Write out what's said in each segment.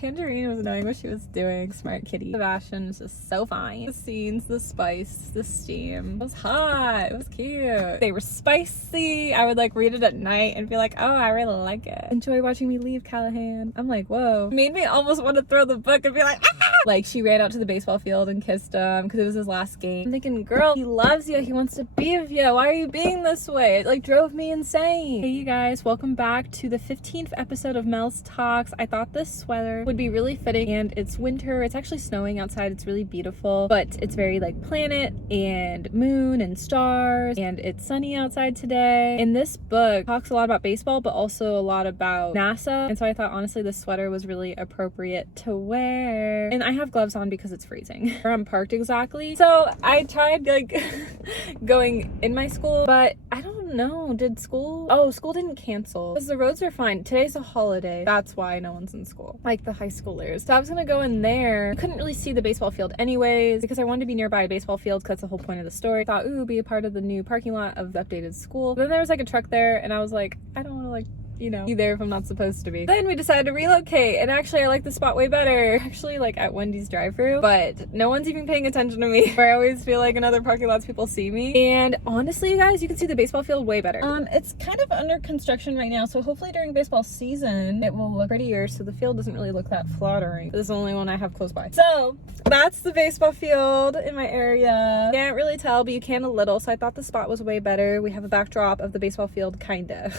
Tangerine was knowing what she was doing. Smart kitty. Sebastian was just so fine. The scenes, the spice, the steam. It was hot. It was cute. They were spicy. I would like read it at night and be like, oh, I really like it. Enjoy watching me leave Callahan. I'm like, whoa. It made me almost want to throw the book and be like, ah! Like, she ran out to the baseball field and kissed him because it was his last game. I'm thinking, girl, he loves you. He wants to be with you. Why are you being this way? It like drove me insane. Hey, you guys, welcome back to the 15th episode of Mels Talks. I thought this sweater would be really fitting, and it's winter. It's actually snowing outside. It's really beautiful, but it's very like planet and moon and stars, and it's sunny outside today. And this book talks a lot about baseball, but also a lot about NASA. And so I thought, honestly, this sweater was really appropriate to wear. And I have gloves on because it's freezing. Where I'm parked exactly. So I tried like going in my school, but I don't know. Did school? Oh, school didn't cancel because the roads are fine. Today's a holiday. That's why no one's in school. Like the high schoolers. So I was gonna go in there. I couldn't really see the baseball field anyways because I wanted to be nearby a baseball field because that's the whole point of the story. I thought, ooh, be a part of the new parking lot of the updated school. But then there was like a truck there and I was like, I don't want to like, you know, be there if I'm not supposed to be. Then we decided to relocate, and actually I like the spot way better. Actually, like at Wendy's drive-thru, but no one's even paying attention to me. I always feel like in other parking lots people see me. And honestly, you guys, you can see the baseball field way better. It's kind of under construction right now, so hopefully during baseball season it will look prettier, so the field doesn't really look that flattering. This is the only one I have close by. So that's the baseball field in my area. Can't really tell, but you can a little, so I thought the spot was way better. We have a backdrop of the baseball field, kinda.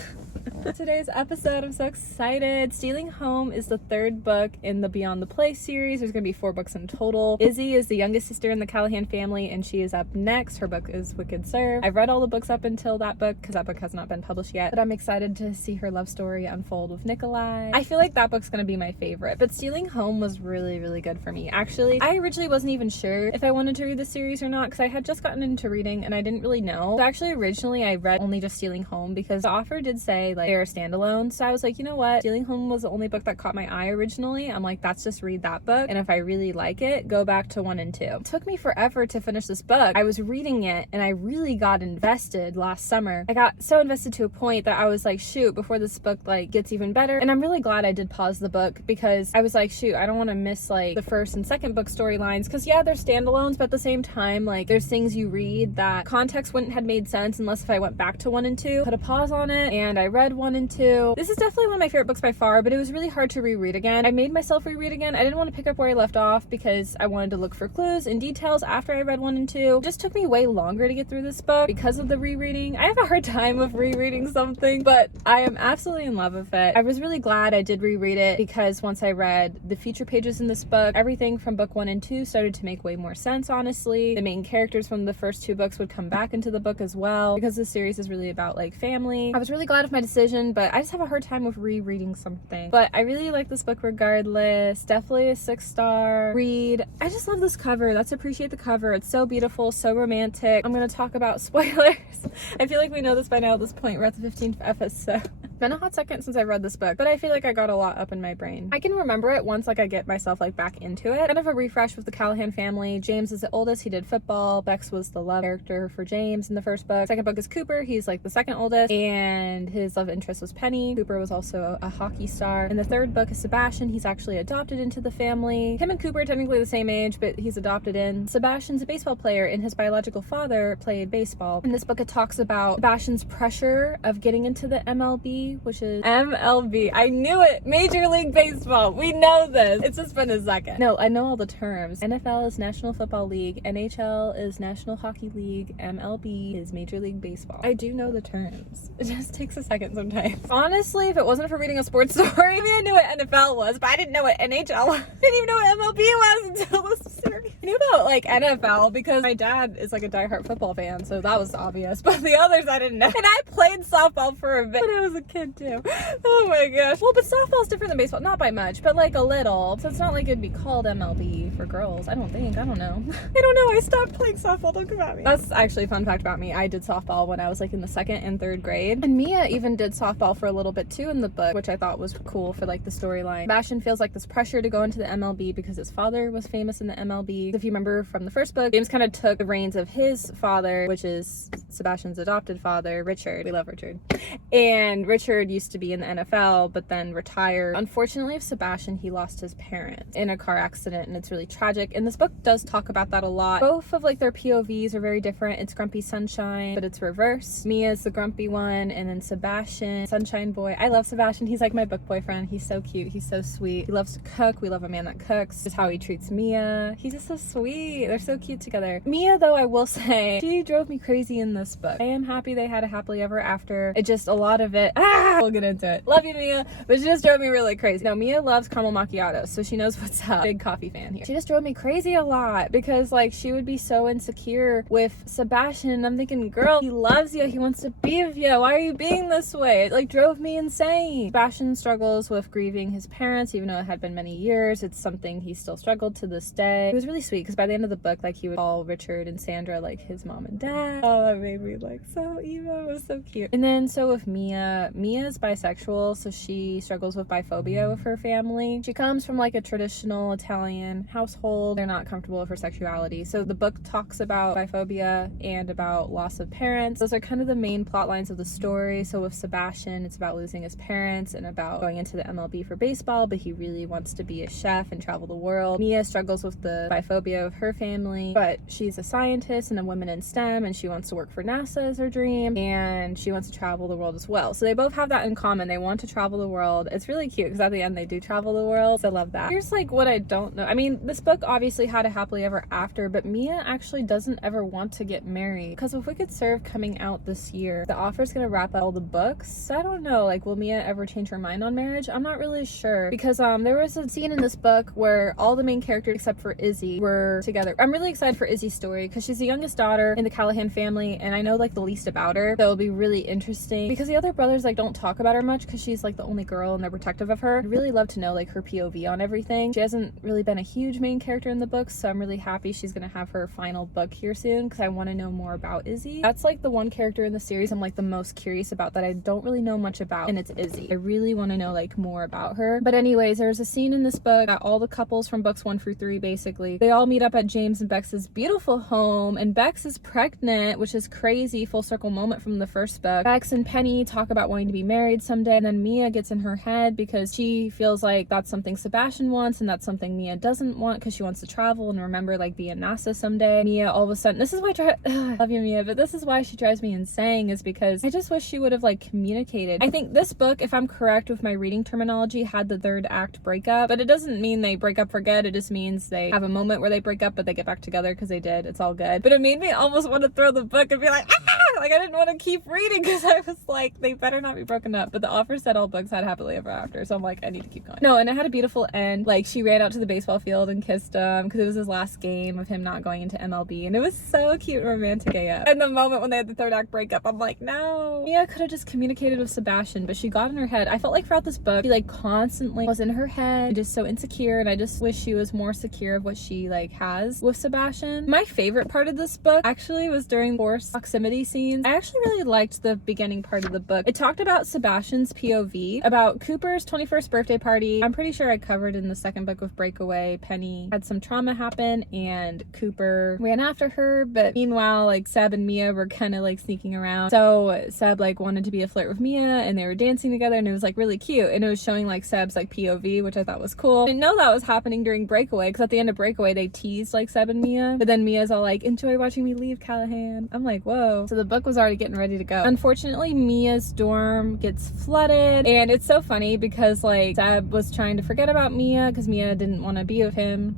Today's episode, I'm so excited. Stealing Home is the third book in the Beyond the Play series. There's gonna be 4 books in total. Izzy is the youngest sister in the Callahan family, and she is up next. Her book is Wicked Serve. I've read all the books up until that book because that book has not been published yet, but I'm excited to see her love story unfold with Nikolai. I feel like that book's gonna be my favorite, but Stealing Home was really, really good for me. Actually, I originally wasn't even sure if I wanted to read the series or not because I had just gotten into reading and I didn't really know. So actually, originally I read only just Stealing Home because the author did say like they're standalone. So I was like, you know what? Stealing Home was the only book that caught my eye originally. I'm like, that's just read that book. And if I really like it, go back to 1 and 2. It took me forever to finish this book. I was reading it and I really got invested last summer. I got so invested to a point that I was like, shoot, before this book like gets even better. And I'm really glad I did pause the book because I was like, shoot, I don't want to miss like the first and second book storylines. Because yeah, they're standalones, but at the same time, like there's things you read that context wouldn't have made sense unless if I went back to 1 and 2. Put a pause on it and I read 1 and 2. This is definitely one of my favorite books by far, but it was really hard to reread again. I made myself reread again. I didn't want to pick up where I left off because I wanted to look for clues and details after I read 1 and 2. It just took me way longer to get through this book because of the rereading. I have a hard time with rereading something, but I am absolutely in love with it. I was really glad I did reread it because once I read the feature pages in this book, everything from book 1 and 2 started to make way more sense, honestly. The main characters from the first 2 books would come back into the book as well because the series is really about like family. I was really glad with my decision, but I just have a hard time with rereading something. But I really like this book regardless. Definitely a 6-star read. I just love this cover. Let's appreciate the cover. It's so beautiful, so romantic. I'm gonna talk about spoilers. I feel like we know this by now at this point. We're at the 15th episode. It's been a hot second since I read this book, but I feel like I got a lot up in my brain. I can remember it once like I get myself like back into it. Kind of a refresh with the Callahan family. James is the oldest. He did football. Bex was the love character for James in the first book. Second book is Cooper. He's like the second oldest, and his love interest was Penny. Cooper was also a hockey star. And the third book is Sebastian. He's actually adopted into the family. Him and Cooper are technically the same age, but he's adopted in. Sebastian's a baseball player, and his biological father played baseball. In this book, it talks about Sebastian's pressure of getting into the MLB, which is MLB. I knew it. Major League Baseball. We know this. It's just been a second. No, I know all the terms. NFL is National Football League. NHL is National Hockey League. MLB is Major League Baseball. I do know the terms. It just takes a second sometimes. Honestly, if it wasn't for reading a sports story, maybe I knew what NFL was, but I didn't know what NHL was. I didn't even know what MLB was until this series. I knew about like NFL because my dad is like a diehard football fan, so that was obvious. But the others I didn't know. And I played softball for a bit when I was a kid too. Oh my gosh. Well, but softball's different than baseball. Not by much, but like a little. So it's not like it'd be called MLB for girls. I don't think. I don't know. I don't know. I stopped playing softball. Don't come at me. That's actually a fun fact about me. I did softball when I was like in the 2nd and 3rd grade. And Mia even did softball for a little bit too in the book, which I thought was cool for like the storyline. Sebastian feels like this pressure to go into the MLB because his father was famous in the MLB. If you remember from the first book, James kind of took the reins of his father, which is Sebastian's adopted father, Richard. We love Richard. And Richard Richard used to be in the NFL, but then retired. Unfortunately of Sebastian, he lost his parents in a car accident, and it's really tragic. And this book does talk about that a lot. Both of like their POVs are very different. It's Grumpy Sunshine, but it's reversed. Mia's the grumpy one, and then Sebastian, Sunshine Boy. I love Sebastian. He's like my book boyfriend. He's so cute. He's so sweet. He loves to cook. We love a man that cooks. Just how he treats Mia. He's just so sweet. They're so cute together. Mia, though, I will say, she drove me crazy in this book. I am happy they had a happily ever after. It just, a lot of it, we'll get into it. Love you, Mia, but she just drove me really crazy. Now, Mia loves caramel macchiato, so she knows what's up. Big coffee fan here. She just drove me crazy a lot because like she would be so insecure with Sebastian, and I'm thinking, girl, he loves you. He wants to be with you. Why are you being this way? It like drove me insane. Sebastian struggles with grieving his parents, even though it had been many years. It's something he still struggled to this day. It was really sweet because by the end of the book, like he would call Richard and Sandra like his mom and dad. Oh, that made me like so emo. It was so cute. And then so with Mia, Mia's bisexual, so she struggles with biphobia with her family. She comes from like a traditional Italian household. They're not comfortable with her sexuality. So the book talks about biphobia and about loss of parents. Those are kind of the main plot lines of the story. So with Sebastian, it's about losing his parents and about going into the MLB for baseball, but he really wants to be a chef and travel the world. Mia struggles with the biphobia of her family, but she's a scientist and a woman in STEM, and she wants to work for NASA as her dream, and she wants to travel the world as well. So they both have that in common. They want to travel the world. It's really cute because at the end they do travel the world. So I love that. Here's like what I don't know. I mean, this book obviously had a happily ever after, but Mia actually doesn't ever want to get married because of Wicked Serve coming out this year. The author's gonna wrap up all the books. I don't know, like will Mia ever change her mind on marriage? I'm not really sure because there was a scene in this book where all the main characters except for Izzy were together. I'm really excited for Izzy's story because she's the youngest daughter in the Callahan family, and I know like the least about her, so it'll be really interesting because the other brothers like don't talk about her much because she's like the only girl and they're protective of her. I'd really love to know like her POV on everything. She hasn't really been a huge main character in the books, so I'm really happy she's gonna have her final book here soon because I want to know more about Izzy. That's like the one character in the series I'm like the most curious about that I don't really know much about, and it's Izzy. I really want to know like more about her. But anyways, there's a scene in this book that all the couples from books 1 through 3 basically, they all meet up at James and Bex's beautiful home, and Bex is pregnant, which is crazy. Full circle moment from the first book. Bex and Penny talk about wanting to be married someday, and then Mia gets in her head because she feels like that's something Sebastian wants and that's something Mia doesn't want because she wants to travel and remember like be in NASA someday. Mia all of a sudden, this is why I love you, Mia, but this is why she drives me insane, is because I just wish she would have like communicated. I think this book, if I'm correct with my reading terminology, had the third act breakup, but it doesn't mean they break up for good. It just means they have a moment where they break up but they get back together because they did. It's all good. But it made me almost want to throw the book and be like, ah! Like I didn't want to keep reading because I was like, they better not be broken up. But the author said all books had happily ever after, so I'm like, I need to keep going. No, and it had a beautiful end. Like she ran out to the baseball field and kissed him because it was his last game of him not going into MLB, and it was so cute and romantic AF. And the moment when they had the third act breakup, I'm like, no. Mia could have just communicated with Sebastian, but she got in her head. I felt like throughout this book, she like constantly was in her head, just so insecure, and I just wish she was more secure of what she like has with Sebastian. My favorite part of this book actually was during forced proximity scenes. I actually really liked the beginning part of the book. It talked about Sebastian's POV, about Cooper's 21st birthday party. I'm pretty sure I covered in the second book with Breakaway. Penny had some trauma happen and Cooper ran after her, but meanwhile like Seb and Mia were kind of like sneaking around. So Seb like wanted to be a flirt with Mia and they were dancing together, and it was like really cute, and it was showing like Seb's like POV, which I thought was cool. I didn't know that was happening during Breakaway because at the end of Breakaway they teased like Seb and Mia, but then Mia's all like, enjoy watching me leave Callahan. I'm like, whoa. So the book was already getting ready to go. Unfortunately, Mia's dorm gets flooded, and it's so funny because like Seb was trying to forget about Mia because Mia didn't want to be with him,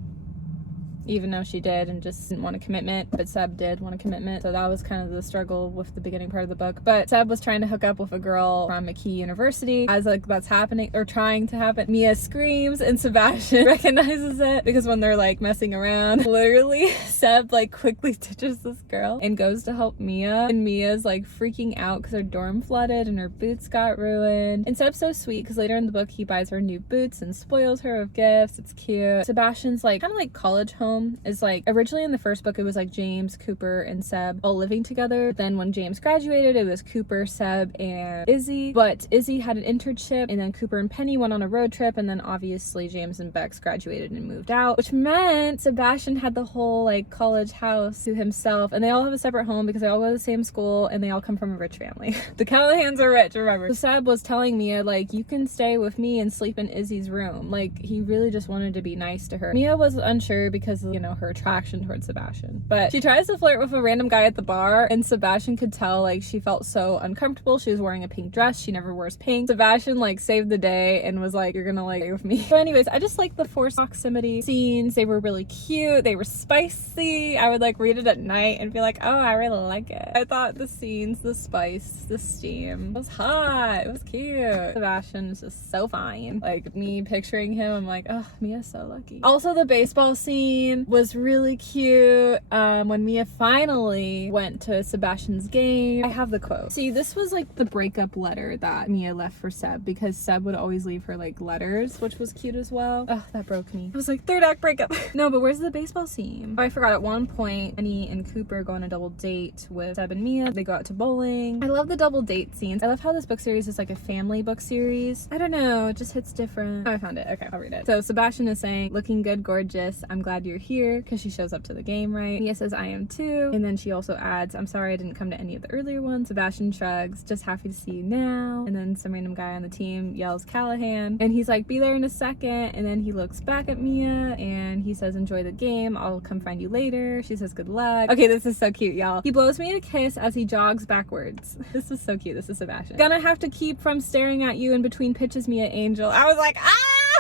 even though she did and just didn't want a commitment, but Seb did want a commitment. So that was kind of the struggle with the beginning part of the book. But Seb was trying to hook up with a girl from McKee University. As like that's happening or trying to happen, Mia screams and Sebastian recognizes it because when they're like messing around, literally Seb like quickly ditches this girl and goes to help Mia, and Mia's like freaking out because her dorm flooded and her boots got ruined. And Seb's so sweet because later in the book he buys her new boots and spoils her with gifts. It's cute. Sebastian's like kind of like college home home is like, originally in the first book, it was like James, Cooper, and Seb all living together. Then when James graduated, it was Cooper, Seb, and Izzy. But Izzy had an internship, and then Cooper and Penny went on a road trip, and then obviously James and Bex graduated and moved out, which meant Sebastian had the whole like college house to himself, and they all have a separate home because they all go to the same school and they all come from a rich family. The Callahans are rich, remember. So Seb was telling Mia, like, you can stay with me and sleep in Izzy's room. Like, he really just wanted to be nice to her. Mia was unsure because of, you know, her attraction towards Sebastian. But she tries to flirt with a random guy at the bar, and Sebastian could tell, like, she felt so uncomfortable. She was wearing a pink dress. She never wears pink. Sebastian, like, saved the day and was like, you're gonna, like, stay with me. So anyways, I just like the forced proximity scenes. They were really cute. They were spicy. I would, like, read it at night and be like, oh, I really like it. I thought the scenes, the spice, the steam, it was hot. It was cute. Sebastian is just so fine. Like, me picturing him, I'm like, oh, Mia's so lucky. Also, the baseball scene was really cute. When Mia finally went to Sebastian's game, I have the quote. See, this was like the breakup letter that Mia left for Seb, because Seb would always leave her like letters, which was cute as well. Oh, that broke me. I was like, third act breakup. No, but where's the baseball scene? Oh, I forgot. At one point, Penny and Cooper go on a double date with Seb and Mia. They go out to bowling. I love the double date scenes. I love how this book series is like a family book series. I don't know, it just hits different. Oh, I found it. Okay, I'll read it. So Sebastian is saying, looking good, gorgeous. I'm glad you're here, because she shows up to the game, right? Mia says, I am too. And then she also adds, I'm sorry I didn't come to any of the earlier ones. Sebastian shrugs, just happy to see you now. And then some random guy on the team yells Callahan, and he's like, be there in a second. And then he looks back at Mia and he says, enjoy the game. I'll come find you later. She says, good luck. Okay, this is so cute, y'all. He blows me a kiss as he jogs backwards. This is so cute. This is Sebastian. Gonna have to keep from staring at you in between pitches, Mia Angel. I was like, ah!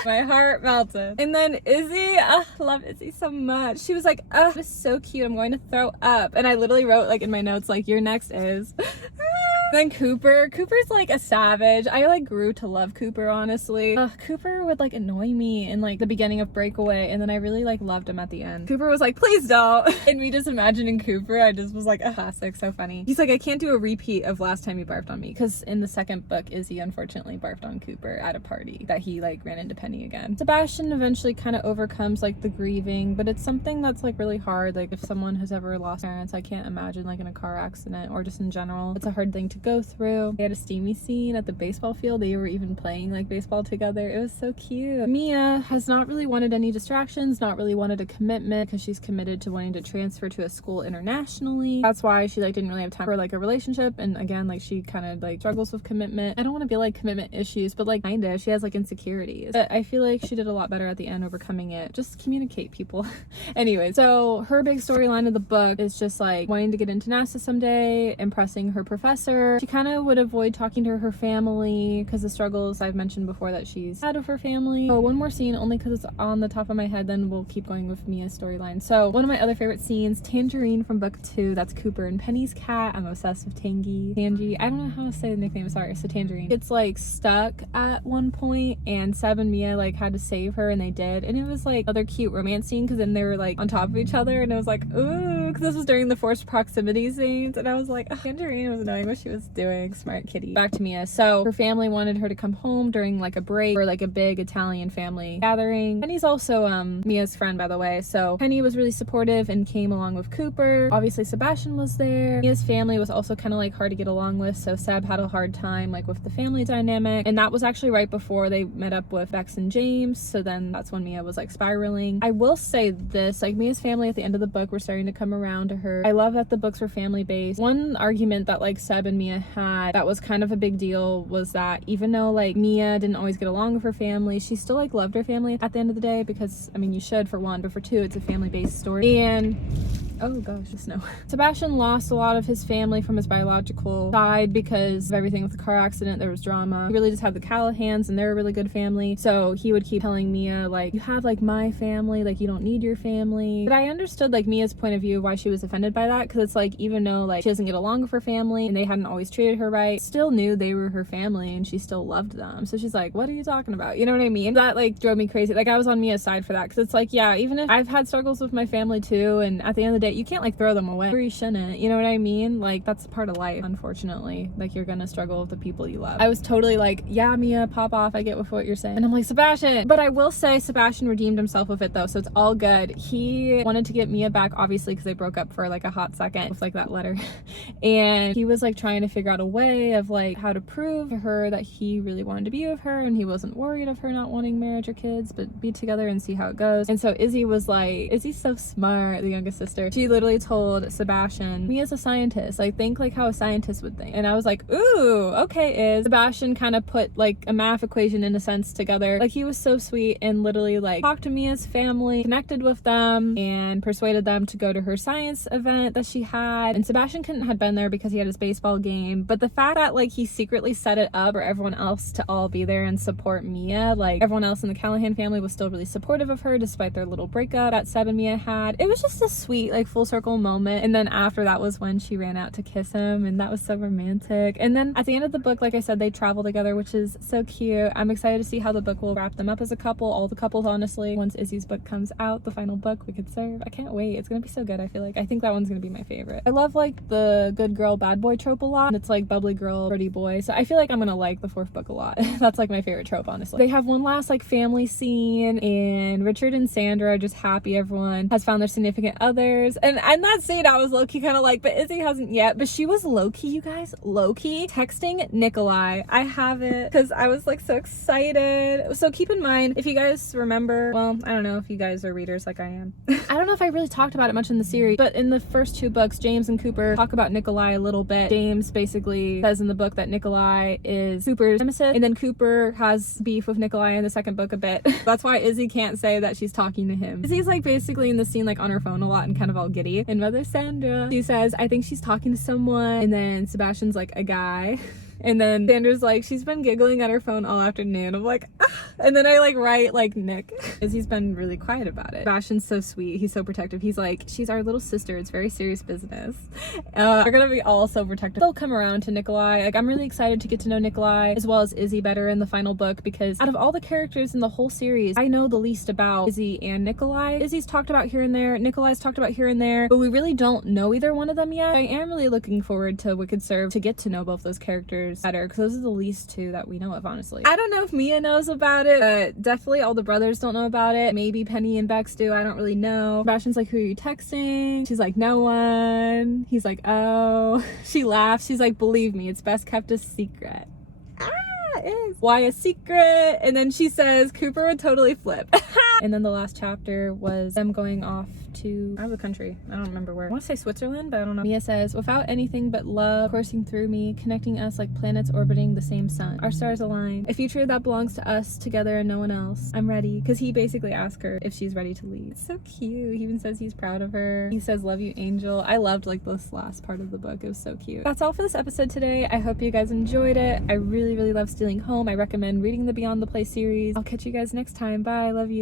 My heart melted. And then Izzy, I love Izzy so much. She was like, oh, this is so cute. I'm going to throw up. And I literally wrote like in my notes, like, your next is. Then Cooper's like a savage. I like grew to love Cooper, honestly. Cooper would like annoy me in like the beginning of Breakaway, and then I really like loved him at the end. Cooper was like, please don't. And me just imagining Cooper, I just was like, a classic, so funny. He's like, I can't do a repeat of last time you barfed on me, because in the second book, Izzy unfortunately barfed on Cooper at a party that he like ran into Penny again. Sebastian eventually kind of overcomes like the grieving, but it's something that's like really hard. Like if someone has ever lost parents, I can't imagine like in a car accident or just in general. It's a hard thing to go through. They had a steamy scene at the baseball field. They were even playing like baseball together. It was so cute. Mia has not really wanted any distractions, not really wanted a commitment, because she's committed to wanting to transfer to a school internationally. That's why she like didn't really have time for like a relationship, and again, like she kind of like struggles with commitment. I don't want to be like commitment issues, but like kind of, she has like insecurities. But I feel like she did a lot better at the end overcoming it. Just communicate, people. Anyway, so her big storyline of the book is just like wanting to get into NASA someday, impressing her professor. She kind of would avoid talking to her family because the struggles I've mentioned before that she's had with her family. So one more scene, only because it's on the top of my head, then we'll keep going with Mia's storyline. So one of my other favorite scenes, Tangerine from book 2, that's Cooper and Penny's cat. I'm obsessed with Tangy. Tangy, I don't know how to say the nickname, sorry. So Tangerine. It's like stuck at one point, and Seb and Mia like had to save her, and they did. And it was like another cute romance scene, because then they were like on top of each other, and it was like, ooh, because this was during the forced proximity scenes, and I was like, oh, Tangerine was knowing what she was doing. Smart kitty. Back to Mia. So her family wanted her to come home during like a break or like a big Italian family gathering. Penny's also Mia's friend, by the way. So Penny was really supportive and came along with Cooper. Obviously Sebastian was there. Mia's family was also kind of like hard to get along with, so Seb had a hard time like with the family dynamic, and that was actually right before they met up with Bex and James. So then that's when Mia was like spiraling. I will say this, like Mia's family at the end of the book were starting to come around to her. I love that the books were family based. One argument that like Seb and Mia had that was kind of a big deal was that even though like Mia didn't always get along with her family, she still like loved her family at the end of the day, because I mean you should, for one, but for two, it's a family based story. And oh gosh, the snow. Sebastian lost a lot of his family from his biological side because of everything with the car accident. There was drama. He really just had the Callahans, and they're a really good family. So he would keep telling Mia, like, you have like my family, like you don't need your family. But I understood like Mia's point of view, why she was offended by that, because it's like, even though like she doesn't get along with her family and they hadn't always treated her right, still knew they were her family and she still loved them. So she's like, what are you talking about? You know what I mean? That like drove me crazy. Like I was on Mia's side for that, because it's like, yeah, even if I've had struggles with my family too, and at the end of the day, it, you can't like throw them away, or you shouldn't, you know what I mean? Like, that's part of life, unfortunately. Like, you're gonna struggle with the people you love. I was totally like, yeah, Mia, pop off, I get with what you're saying. And I'm like, Sebastian. But I will say Sebastian redeemed himself with it though, so it's all good. He wanted to get Mia back, obviously, because they broke up for like a hot second with like that letter. And he was like trying to figure out a way of like how to prove to her that he really wanted to be with her, and he wasn't worried of her not wanting marriage or kids, but be together and see how it goes. And so Izzy was like, Izzy's so smart, the youngest sister. She literally told Sebastian, Mia's a scientist, like think like how a scientist would think. And I was like, ooh, okay. Is Sebastian kind of put like a math equation in a sense together. Like, he was so sweet and literally like talked to Mia's family, connected with them, and persuaded them to go to her science event that she had. And Sebastian couldn't have been there because he had his baseball game, but the fact that like he secretly set it up for everyone else to all be there and support Mia, like everyone else in the Callahan family was still really supportive of her despite their little breakup that Seb and Mia had. It was just a sweet like full circle moment. And then after that was when she ran out to kiss him, and that was so romantic. And then at the end of the book, like I said, they travel together, which is so cute. I'm excited to see how the book will wrap them up as a couple, all the couples, honestly. Once Izzy's book comes out, the final book we could serve, I can't wait. It's gonna be so good. I feel like I think that one's gonna be my favorite. I love like the good girl bad boy trope a lot, and it's like bubbly girl pretty boy, so I feel like I'm gonna like the fourth book a lot. That's like my favorite trope, honestly. They have one last like family scene, and Richard and Sandra are just happy everyone has found their significant others, and that scene I was low-key kind of like, but Izzy hasn't yet. But she was low-key, you guys, low-key texting Nikolai. I have it because I was like so excited. So keep in mind, if you guys remember, well, I don't know if you guys are readers like I am. I don't know if I really talked about it much in the series, but in the first two books, James and Cooper talk about Nikolai a little bit. James basically says in the book that Nikolai is Cooper's nemesis, and then Cooper has beef with Nikolai in the second book a bit. That's why Izzy can't say that she's talking to him. Izzy's like basically in the scene like on her phone a lot and kind of all giddy. And Mother Sandra, she says, I think she's talking to someone, and then Sebastian's like, a guy. And then Sandra's like, she's been giggling at her phone all afternoon. I'm like, ah. And then I like write like Nick, because he's been really quiet about it. Sebastian's so sweet. He's so protective. He's like, she's our little sister. It's very serious business. They're gonna be all so protective. They'll come around to Nikolai. Like, I'm really excited to get to know Nikolai as well as Izzy better in the final book, because out of all the characters in the whole series, I know the least about Izzy and Nikolai. Izzy's talked about here and there. Nikolai's talked about here and there, but we really don't know either one of them yet. I am really looking forward to Wicked Serve to get to know both those characters better, because those are the least two that we know of, honestly. I don't know if Mia knows about it, but definitely all the brothers don't know about it. Maybe Penny and Bex do. I don't really know. Sebastian's like, who are you texting? She's like, no one. He's like, oh. She laughs. She's like, believe me, it's best kept a secret. Is why a secret? And then she says Cooper would totally flip. And then the last chapter was them going off to out of the country. I don't remember where. I want to say Switzerland, but I don't know. Mia says, without anything but love coursing through me, connecting us like planets orbiting the same sun, our stars align, a future that belongs to us together and no one else. I'm ready, because he basically asked her if she's ready to leave. It's so cute. He even says he's proud of her. He says, love you, angel. I loved like this last part of the book. It was so cute. That's all for this episode today. I hope you guys enjoyed it. I really love Stealing Home. I recommend reading the Beyond the Play series. I'll catch you guys next time. Bye. Love you.